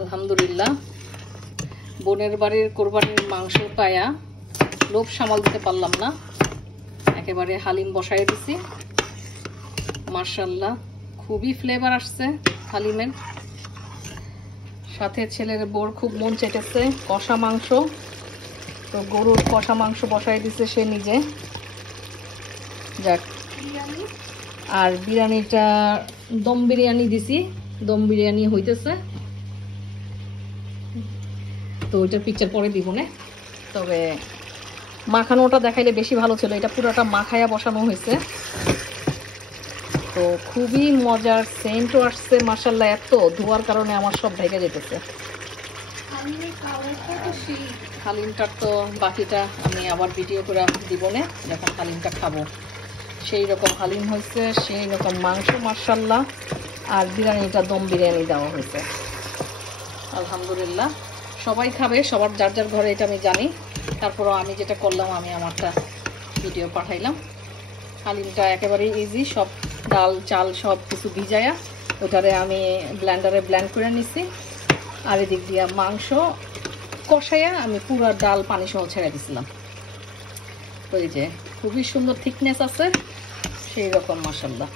আলহামদুলিল্লাহ বোনের বাড়ির কোরবানির মাংস পায়া লোভ সামাল দিতে পারলাম না, একেবারে হালিম বসাই দিছি। মাশাআল্লাহ খুবই ফ্লেভার আসছে হালিমের সাথে। ছেলের বোর খুব মন চেটেছে কষা মাংস, তো গরুর কষা মাংস বসাই দিছে সে নিজে। যাক, আর বিরিয়ানিটা দম বিরিয়ানি দিছি, দম বিরিয়ানি হইতেছে, তো ওইটার পিকচার পরে দিব না। তবে মাখানোটা দেখাইলে বেশি ভালো ছিল, এটা পুরোটা মাখায়া বসানো হয়েছে। তো খুবই মজার সেন্টও আসছে মাশাআল্লাহ, এত ধোয়ার কারণে আমার সব ঢেকে যেতেছে। হালিমটার তো বাকিটা আমি আবার ভিডিও করে দিব না, যখন হালিমটা খাবো। সেই রকম হালিম হয়েছে, সেই রকম মাংস মাশাআল্লাহ, আর বিরিয়ানিটা দম বিরিয়ানি দেওয়া হয়েছে। আলহামদুলিল্লাহ সবাই খাবে, সবার যার যার ঘরে, এটা আমি জানি। তারপরও আমি যেটা করলাম, আমি আমারটা ভিডিও পাঠাইলাম। হালিমটা একেবারে ইজি, সব ডাল চাল সব কিছু ভিজায়া ওটারে আমি ব্লেন্ডারে ব্লেন্ড করে নিছি। আর এদিক দিয়ে মাংস কষাইয়া আমি পুরো ডাল পানি সহ ছেড়ে দিছিলাম। তো এই যে খুবই সুন্দর থিকনেস আছে, সেই রকম মাশাআল্লাহ।